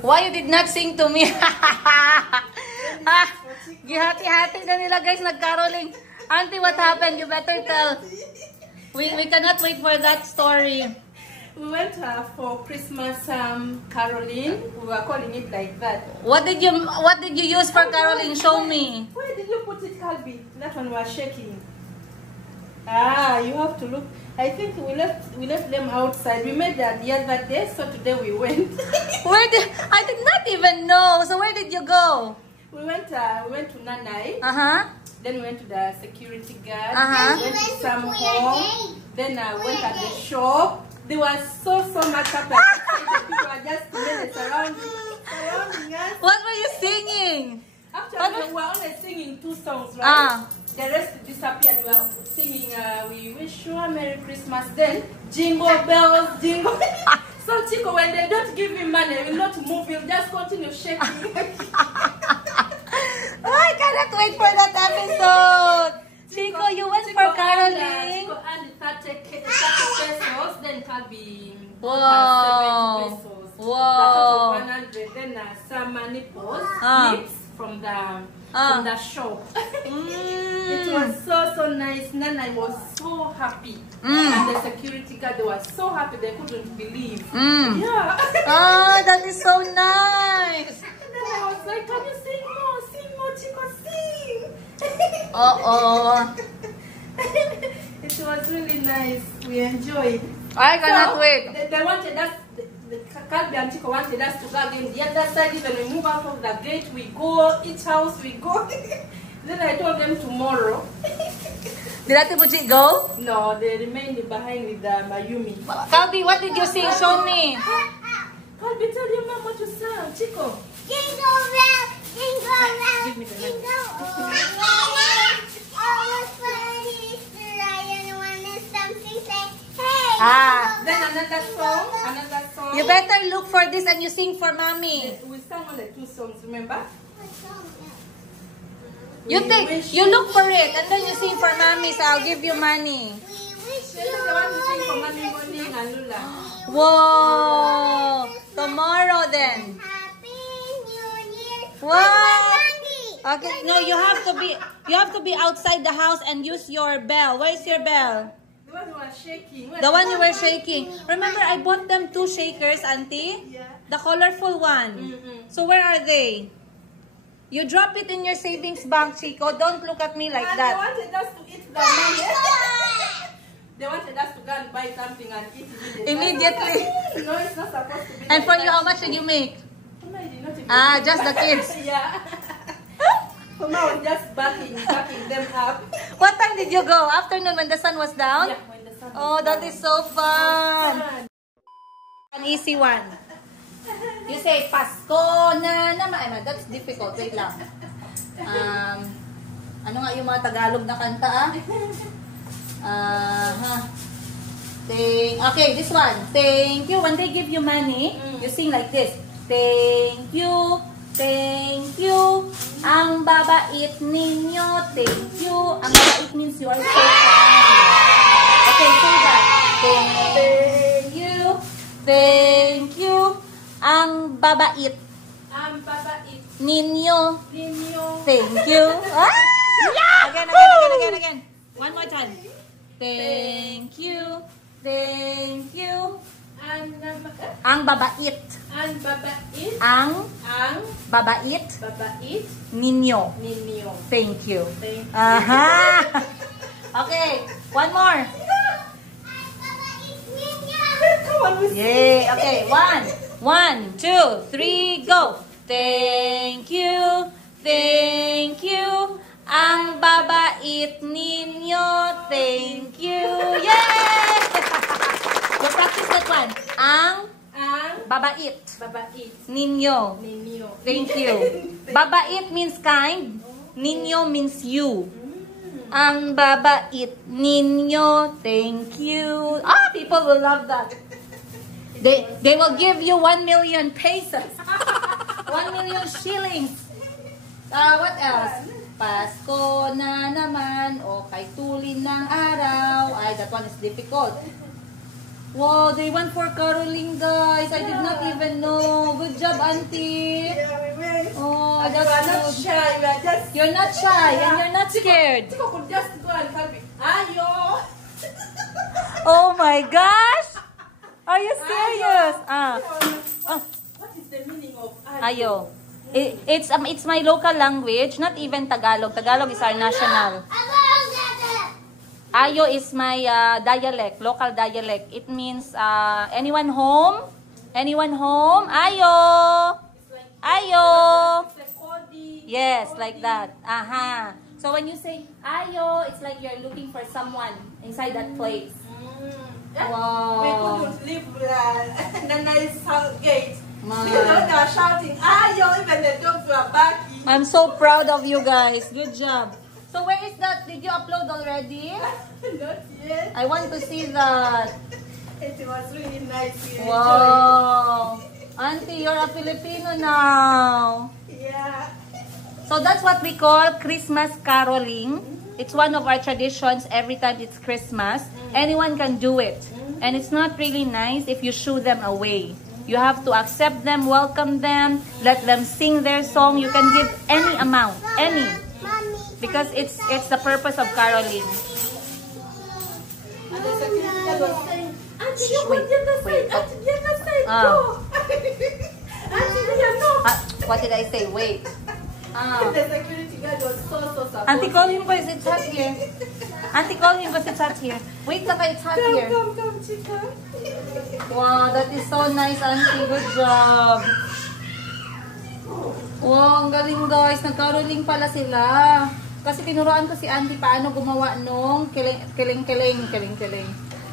Why you did not sing to me? Gihati-hati na nila guys, nag-caroling. Auntie, what happened? You better tell. We cannot wait for that story. We went for Christmas caroling. We were calling it like that. What did you use for caroling? Show me. Where did you put it, Calby? That one was shaking. Ah, you have to look. I think we left them outside. We made that the other day, so today we went. I did not even know. So where did you go? We went to Nanai. Then we went to the security guard. Went to some home. Then I went at the shop. They were so much happy. People were just surrounding us. What were you singing? Actually, we were only singing 2 songs, right? The rest disappeared. We were singing We Wish You a Merry Christmas. Then Jingle Bells, Jingle. So Chico, when they don't give him money, he will not move. He'll just continue shaking. Oh, I cannot wait for that episode. Chico, you went for caroling. Chico and 30 pesos. Then Calby 70 pesos. Wow. 100. Then some nips from the shop. It was so nice. Nana was so happy. And the security guard, they were so happy they couldn't believe. Yeah. Oh, that is so nice. And then I was like, can you sing more, Chico, sing. It was really nice. We enjoyed. I cannot wait. They wanted us, Calby and Chico wanted us to go again. The other side, even we move out of the gate, we go, each house we go. Then I told them tomorrow. Did Ate Buji go? No, they remained behind with Mayumi. Calby, what did you sing? Show me. Calby, tell your mom what to sing. Chico. Jingle bell, jingle bell, Give me the jingle all the way. Oh, what Easter, I want to something say, hey. Then another song. You better look for this and you sing for mommy. We sang only 2 songs, remember? You look for it and then you sing for mommy, so I'll give you money. This is the one to sing for Mommy Morning and Lula. Whoa! Tomorrow then. Happy New Year. What? Okay, no, you have to be outside the house and use your bell. Where's your bell? The one who was shaking. The one you were shaking. Remember, I bought them 2 shakers, Auntie? Yeah. The colorful one. So where are they? You drop it in your savings bank, Chico. Don't look at me like And that. they wanted us to eat the money. They wanted us to go and buy something and eat it Immediately. No, it's not supposed to be. And for you, how much did you make? No, I did not even Ah, just the kids. Yeah. Mama was just backing them up. What time did you go? Afternoon when the sun was down? Yeah, when the sun Oh, that is so fun. An easy one. You say, Pasko na naman. That's difficult. Wait lang. Ano nga yung mga Tagalog na kanta, Okay, this one. Thank you. When they give you money, you sing like this. Thank you. Thank you. Ang babait ninyo. Thank you. Ang babait means you are so kind. Okay, say that. Thank you. Thank you. Ang babait. Ang babait Ninyo. ninyo. Thank you. Ah! Again. One more time. Thank you. Thank you. Ang babait. Ang babait. Ang Ang babait babait ninyo. ninyo. Thank you. Thank you. Aha! Okay, one more. Come on, we Yay! Okay, 1, 2, 3, go! Thank you, thank you. Ang babait ninyo, thank you. Yay! You practice that one. Ang babait babait ninyo, ninyo. thank you. Babait means kind. Ninyo means you. Ang babait ninyo, thank you. Ah, people will love that. They will give you 1 million pesos. 1 million shillings. What else? Pasko na naman. O kay tulin ng araw. Ay, that one is difficult. Wow, they went for caroling, guys. I did not even know. Good job, Auntie. Yeah, we went. Oh, And we that's are not good. shy. We are just. You're not shy and you're not scared. Chico could just go and help me. Ayo. Oh my gosh! Are you serious? What is the meaning of ayo? Ayo. It's my local language, not even Tagalog. Tagalog is our national. Ayo is my dialect, local dialect. It means anyone home? Anyone home? Ayo. Ayo. It's like Cody. Yes, like that. Aha. So when you say ayo, it's like you're looking for someone inside that place. Wow. We couldn't leave Nana's gate. Man. You know, they are shouting, ayo, even the dogs were barking. I'm so proud of you guys. Good job. So where is that? Did you upload already? Not yet. I want to see that. It was really nice. We enjoyed Wow. Auntie, you're a Filipino now. it. Yeah. So that's what we call Christmas caroling. It's one of our traditions every time it's Christmas. Anyone can do it. And it's not really nice if you shoo them away. You have to accept them, welcome them, let them sing their song. You can give any amount, any. Because it's the purpose of caroling. And the security guard was saying, Auntie, you Wait, go the other wait. side. Auntie, the other side. Ah. Go. Auntie, there, no. What did I say? Wait. The security guard was so supportive. Auntie, call him because it's hot here. Auntie, call him because it's hot here. Wait lang, it's hot here. Come, chica. Wow, that is so nice, Auntie. Good job. Wow, ang galing guys. Nagkaroling pala sila. Kasi tinuruan ko si Auntie paano gumawa nung kiling-kiling.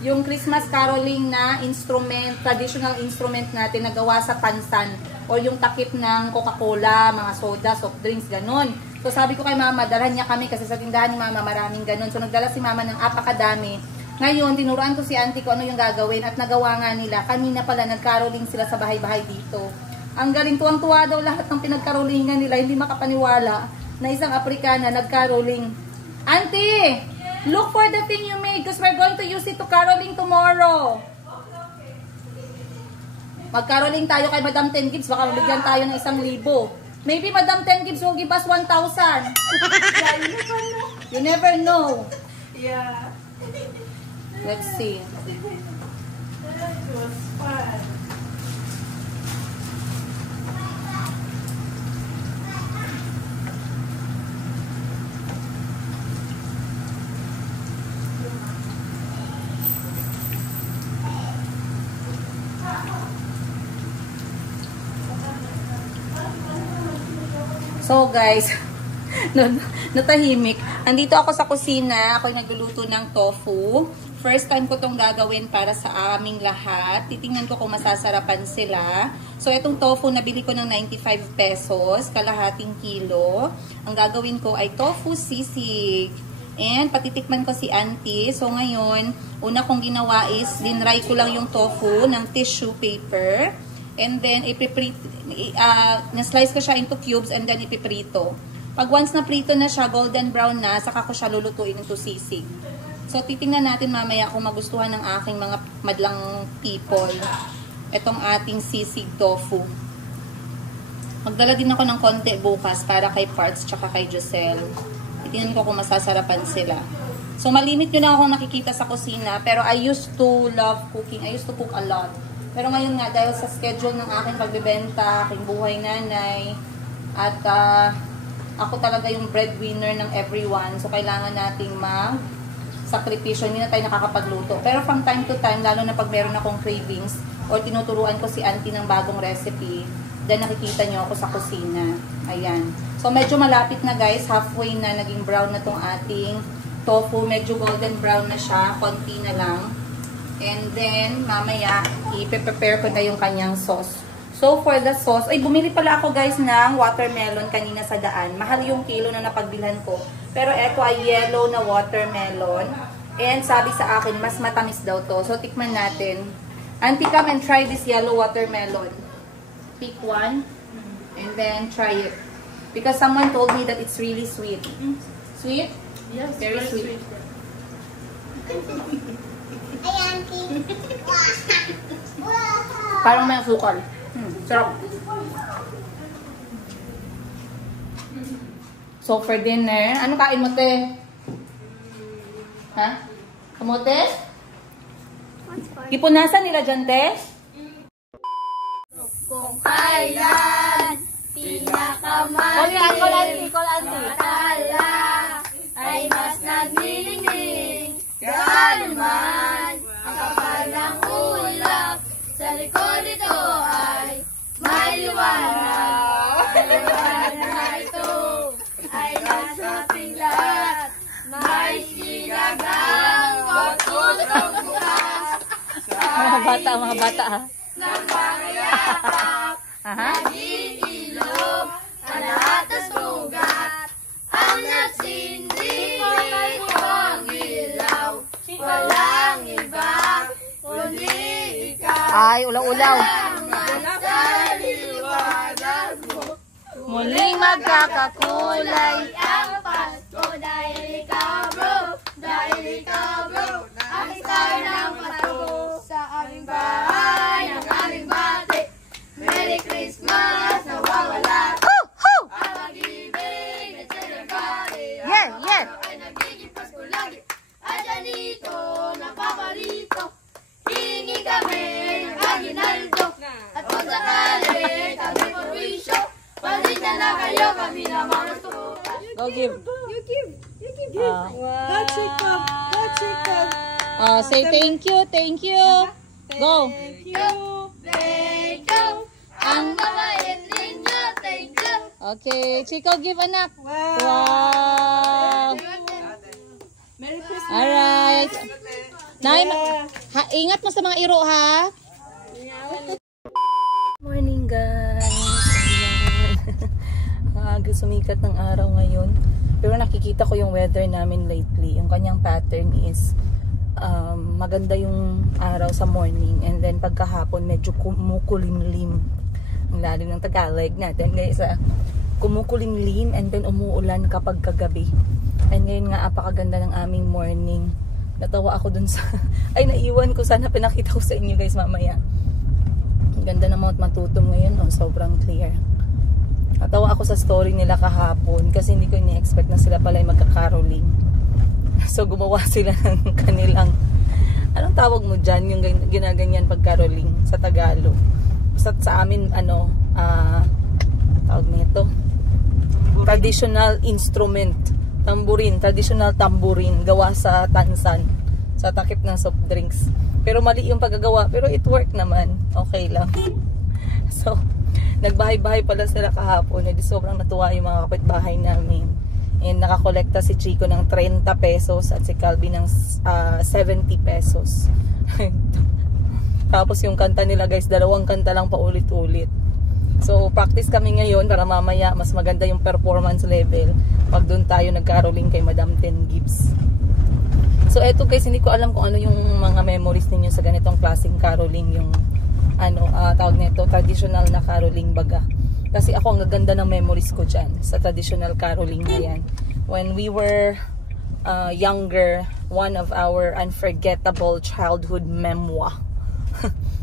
Yung Christmas caroling na instrument, traditional instrument natin na gawa sa pansan o yung takip ng Coca-Cola, mga soda, soft drinks, ganun. So sabi ko kay Mama, dalhan niya kami kasi sa tindahan ni Mama maraming ganun. So nagdala si Mama ng apakadami. Ngayon, tinuruan ko si Auntie kung ano yung gagawin at nagawa nga nila. Kanina pala nagcaroling sila sa bahay-bahay dito. Ang galing, tuwang-tuwa daw lahat ng pinagkarolingan nila, hindi makapaniwala na isang Afrikana nagcaroling. Auntie! Look for the thing you made because we're going to use it to caroling tomorrow. Mag-caroling tayo kay Madam 10 Gibbs. Baka mabigyan tayo ng 1,000. Maybe Madam 10 Gibbs will give us 1,000. Yeah, you never know. You never know. Yeah. Let's see. That was fun. So guys, natahimik. Andito ako sa kusina. Ako nagluluto ng tofu. First time ko tong gagawin para sa aming lahat. Titingnan ko kung masasarapan sila. So itong tofu nabili ko ng 95 pesos, kalahating kilo. Ang gagawin ko ay tofu sisig. And patitikman ko si Auntie. So ngayon, una kong ginawa is dinry ko lang yung tofu ng tissue paper. And then, na-slice ko siya into cubes and then ipiprito. Pag once na prito na siya, golden brown na, saka ko siya lulutuin into sisig. So, titingnan natin mamaya kung magustuhan ng aking mga madlang people itong ating sisig tofu. Magdala din ako ng konti bukas para kay Parts tsaka kay Giselle. Titingnan ko kung masasarapan sila. So, malimit nyo na ako nakikita sa kusina, pero I used to love cooking. I used to cook a lot. Pero ngayon nga, dahil sa schedule ng aking pagbebenta, aking buhay nanay, at ako talaga yung breadwinner ng everyone. So, kailangan nating mag-sakripisyo. Hindi na tayo nakakapagluto. Pero from time to time, lalo na pag meron akong cravings, or tinuturuan ko si Auntie ng bagong recipe, then nakikita nyo ako sa kusina. Ayan. So, medyo malapit na guys. Halfway na, naging brown na tong ating tofu. Medyo golden brown na siya. Konti na lang. And then, mamaya, i-prepare ko na yung kanyang sauce. So, for the sauce, ay, bumili pala ako guys ng watermelon kanina sa daan. Mahal yung kilo na napagbilhan ko. Pero eto ay yellow na watermelon. And sabi sa akin, mas matamis daw to. So, tikman natin. Auntie, come and try this yellow watermelon. Pick one. And then, try it. Because someone told me that it's really sweet. Sweet? Yes, very sweet. Ay, Auntie. Parang may asukal. Sarap. So, for dinner, ano kain mo, te? Ha? Kamote? Ipunasan nila dyan, te? Kung kailan pinakamali matala ay mas naglilingling. Gaano man ang kapal ng ulap, sa likod nito ay may liwanag. Liwanag na ito ay nasa ating lahat. May sinagang pagtulong bukas. Mga bata ha. Nang pangyayakap, naging ilog, ang lahat ng sugat, ang nagsindi ko ang ilaw. Walang iba, kundi ikaw. Ay, ulaw-ulaw. Salamat sa liwanag mo. Muling magkakakulay. Ang Pasko dahil ikaw bro, dahil ikaw bro, ang star ng Pasko sa aming bahay, ang aming bati. Merry Christmas, nawawala ang pag-ibig at celebrate. Yeah. Ay nagiging Pasko lagi, at dito napaparito. Hihingi kami ng aginaldo, at kung sakali kami perwisyo, palinda na kayo kami na mga tuta. Go give. You give. Wow. That's it. Say thank you. Go. Thank you. Thank you. Ang mabait ninyo, thank you. Okay, Chico, give anak. Wow. Wow. Merry Christmas. Alright. Nay, ingat mo sa mga iro, ha? Morning, guys. Ayan. Sumikat ng araw ngayon. Pero nakikita ko yung weather namin lately. Yung kanyang pattern is maganda yung araw sa morning. And then pagkahapon, medyo kumukulimlim. Ang lalim ng Tagalog natin, guys. Kumukulimlim and then umuulan kapag kagabi. And ngayon nga, apakaganda ng aming morning. Natawa ako dun sa... Ay, naiwan ko. Sana pinakita ko sa inyo, guys, mamaya. Ang ganda ng Mount Matutum ngayon. Oh, sobrang clear. Natawa ako sa story nila kahapon kasi hindi ko ini-expect na sila pala ay magkakaroling. So, gumawa sila ng kanilang... Anong tawag mo dyan? Yung ginaganyan pagkaroling sa Tagalog. Basta sa amin, tawag nito. Traditional instrument. Tamburin, traditional tamburin gawa sa tansan, sa takip ng soft drinks. Pero mali yung paggagawa, pero it worked naman. Okay lang. So, nagbahay-bahay pala sila kahapon. Edi sobrang natuwa yung mga kapitbahay namin. And nakakolekta si Chico ng 30 pesos at si Calvin ng 70 pesos. Tapos yung kanta nila, guys, 2 kanta lang paulit-ulit. So, practice kami ngayon para mamaya mas maganda yung performance level pag doon tayo nagkaroling kay Madam Ten Gibbs. So, eto guys, hindi ko alam kung ano yung mga memories ninyo sa ganitong klaseng caroling, yung tawag nito, traditional na caroling baga. Kasi ako, ang gaganda ng memories ko dyan sa traditional caroling na yan. When we were younger, one of our unforgettable childhood memoir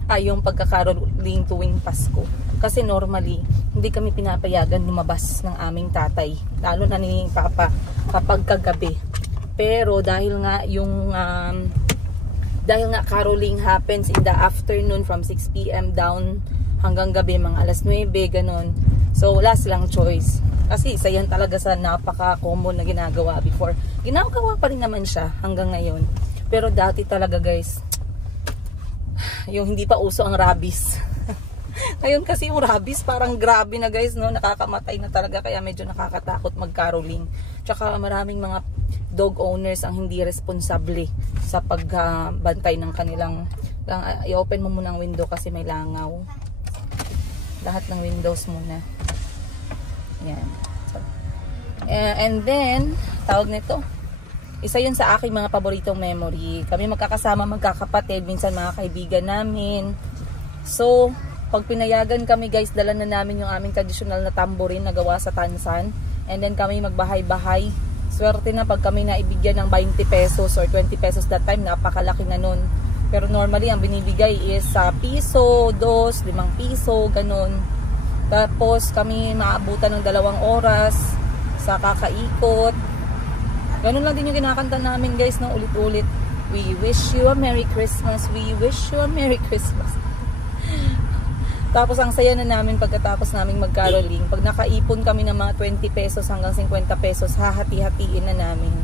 ay yung pagkakaroling tuwing Pasko. Kasi normally, hindi kami pinapayagan lumabas ng aming tatay, lalo na ni Papa kapag kagabi. Pero dahil nga caroling happens in the afternoon from 6 PM down hanggang gabi, mga alas 9, ganon. So wala silang choice. Kasi isa yan talaga sa napaka-common na ginagawa before. Ginagawa pa rin naman siya hanggang ngayon. Pero dati talaga, guys, yung hindi pa uso ang rabies. Ngayon kasi yung rabies parang grabe na, guys, no? Nakakamatay na talaga, kaya medyo nakakatakot mag-caroling. Tsaka maraming mga dog owners ang hindi responsable sa pagbantay ng kanilang... I-open mo muna ang window kasi may langaw. Lahat ng windows muna. Yan. So, and then, tawag nito. Isa yun sa aking mga paboritong memory. Kami magkakasama, magkakapatid, minsan mga kaibigan namin. So, pag pinayagan kami, guys, dala na namin yung aming traditional na tamborin na gawa sa tansan. And then kami magbahay-bahay. Swerte na pag kami naibigyan ng 20 pesos or 20 pesos that time, napakalaki na nun. Pero normally, ang binibigay is sa piso, 2, 5 piso, ganun. Tapos kami maabutan ng 2 oras sa kakaikot. Ganun lang din yung kinakanta namin guys, no? Ulit-ulit. We wish you a Merry Christmas. We wish you a Merry Christmas. Tapos ang saya na namin pagkatapos naming mag-caroling. Pag nakaipon kami ng mga 20 pesos hanggang 50 pesos, hahati-hatiin na namin.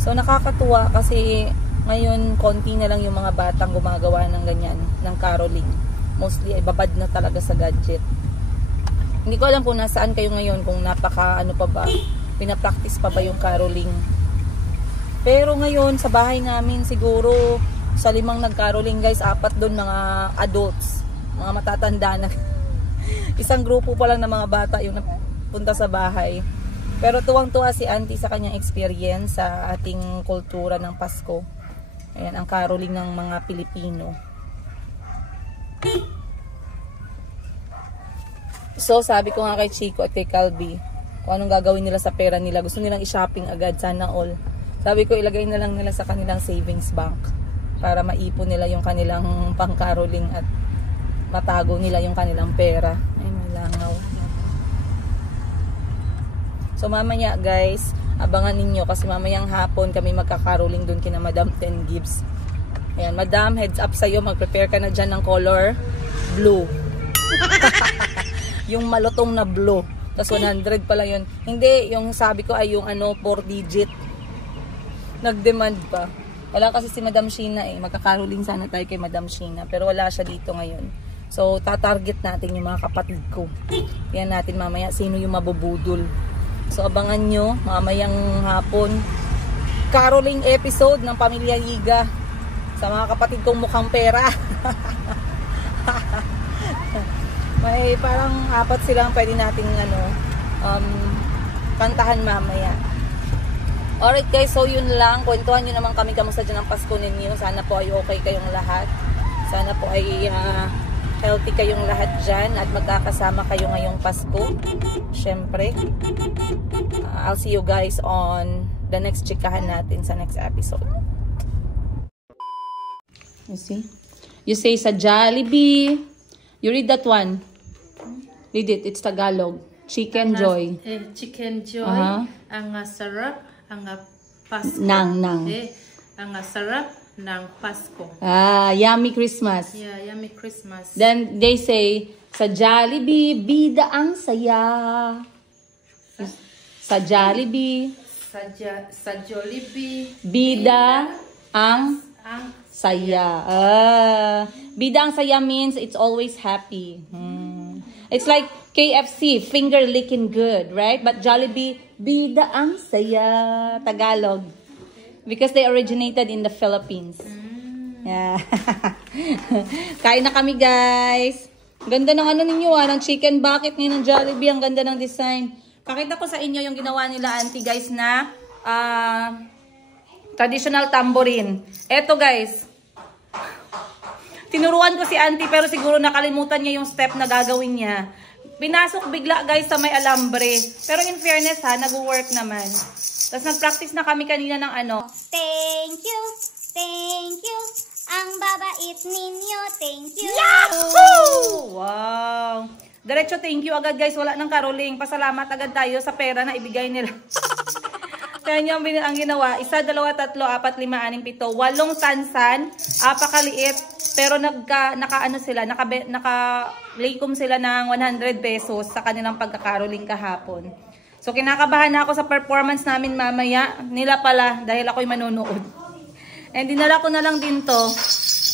So nakakatuwa kasi ngayon konti na lang yung mga batang gumagawa ng ganyan, ng caroling. Mostly ay babad na talaga sa gadget. Hindi ko alam kung nasaan kayo ngayon, kung napaka ano pa ba, pinapractice pa ba yung caroling. Pero ngayon sa bahay namin siguro sa 5 nag-caroling guys, 4 doon mga adults, mga matatanda na. Isang grupo pa lang ng mga bata yung napunta sa bahay. Pero tuwang-tuwa si Auntie sa kanyang experience sa ating kultura ng Pasko. Ayan, ang caroling ng mga Pilipino. So, sabi ko nga kay Chico at kay Calby, kung anong gagawin nila sa pera nila. Gusto nilang i-shopping agad, sana all. Sabi ko, ilagay na lang nila sa kanilang savings bank para maipon nila yung kanilang pang-caroling at matago nila yung kanilang pera. Ay, may langaw. So, mamaya guys, abangan ninyo kasi mamayang hapon kami magkakaroling dun kina Madam Ten Gibbs. Ayan, Madam, heads up sa'yo. Mag-prepare ka na dyan ng color blue. Yung malutong na blue. Tapos 100 pala yun. Hindi, yung sabi ko ay yung 4 digit. Nag-demand pa. Wala kasi si Madam Sheena eh. Magkakaroling sana tayo kay Madam Sheena. Pero wala siya dito ngayon. So, tatarget natin yung mga kapatid ko. Yan natin mamaya sino yung mabubudol. So, abangan nyo mamayang hapon. Caroling episode ng Pamilya Higa. Sa mga kapatid kong mukhang pera. May parang 4 silang pwede nating kantahan mamaya. Alright guys, so yun lang. Kwentuhan nyo naman kami kamusta dyan ang Pasko ninyo. Sana po ay okay kayong lahat. Sana po ay healthy kayong lahat dyan. At magkakasama kayo ngayong Pasko. Syempre. I'll see you guys on the next chikahan natin sa next episode. You see? You say sa Jollibee. You read that one. Read it. It's Tagalog. Chicken Joy. Chicken Joy. Ang sarap. Ang Pasko. Nang. Ang sarap ng Pasko. Yummy Christmas. Yeah, yummy Christmas. Then they say, sa Jollibee, bida ang saya. Sa Jollibee. Sa Jollibee. Bida ang saya. Bida ang saya means it's always happy. It's like KFC, finger licking good, right? But Jollibee, bida ang saya. Tagalog. Because they originated in the Philippines. Yeah. Kain na kami, guys. Ganda ng ninyo, ng chicken bucket ngayon ng Jollibee. Ang ganda ng design. Pakita ko sa inyo yung ginawa nila, Auntie, guys, na traditional tambourine. Eto, guys. Tinuruan ko si Auntie pero siguro nakalimutan niya yung step na gagawin niya. Pinasok bigla guys sa may alambre. Pero in fairness ha, nag-work naman. Tapos nag-practice na kami kanina ng Thank you, ang babait ninyo, thank you. Yahoo! Wow! Diretso thank you agad guys, wala nang caroling. Pasalamat agad tayo sa pera na ibigay nila. Kaya nyo ang ginawa, 1, 2, 3, 4, 5, 6, 7, 8 tansan, apakaliit, pero naka-laycom sila ng 100 pesos sa kanilang pagkakaroling kahapon. So kinakabahan na ako sa performance namin mamaya, nila pala dahil ako'y manonood. And dinala ko na lang din to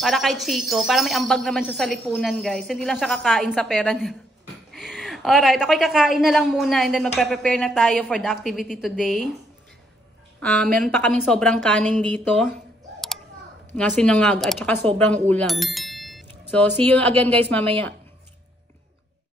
para kay Chico, para may ambag naman siya sa lipunan guys. Hindi lang siya kakain sa pera niya. Alright, ako'y kakain na lang muna and then magpe-prepare na tayo for the activity today. Meron pa kaming sobrang kanin dito. Nga sinangag at saka sobrang ulam. So, see you again guys mamaya.